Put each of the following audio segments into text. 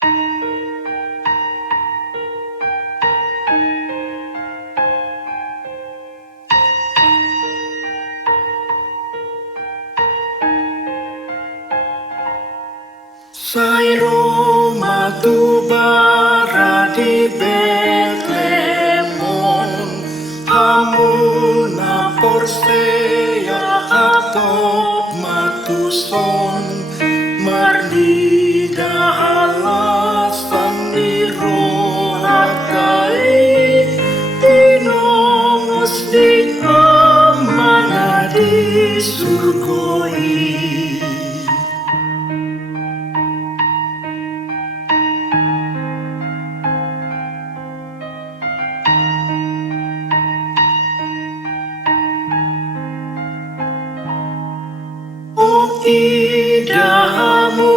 Sai Roma tu bara di Betlemon, hamuna porsea atau matuson, mardida halasan di rohakai, tinomus di amana di surgoi. Idahamu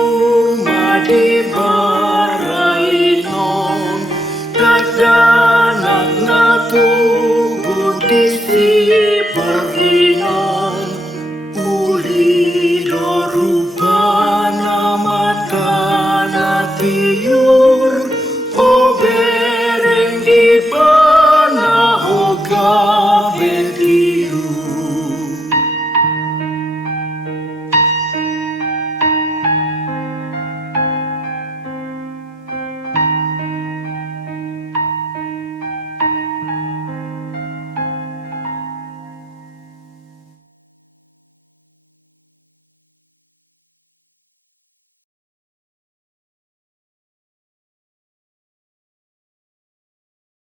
madibarainon, kadanak na tubuh disi berinon, uli dorupana mata na tiur, o bereng di bana hoga betiur.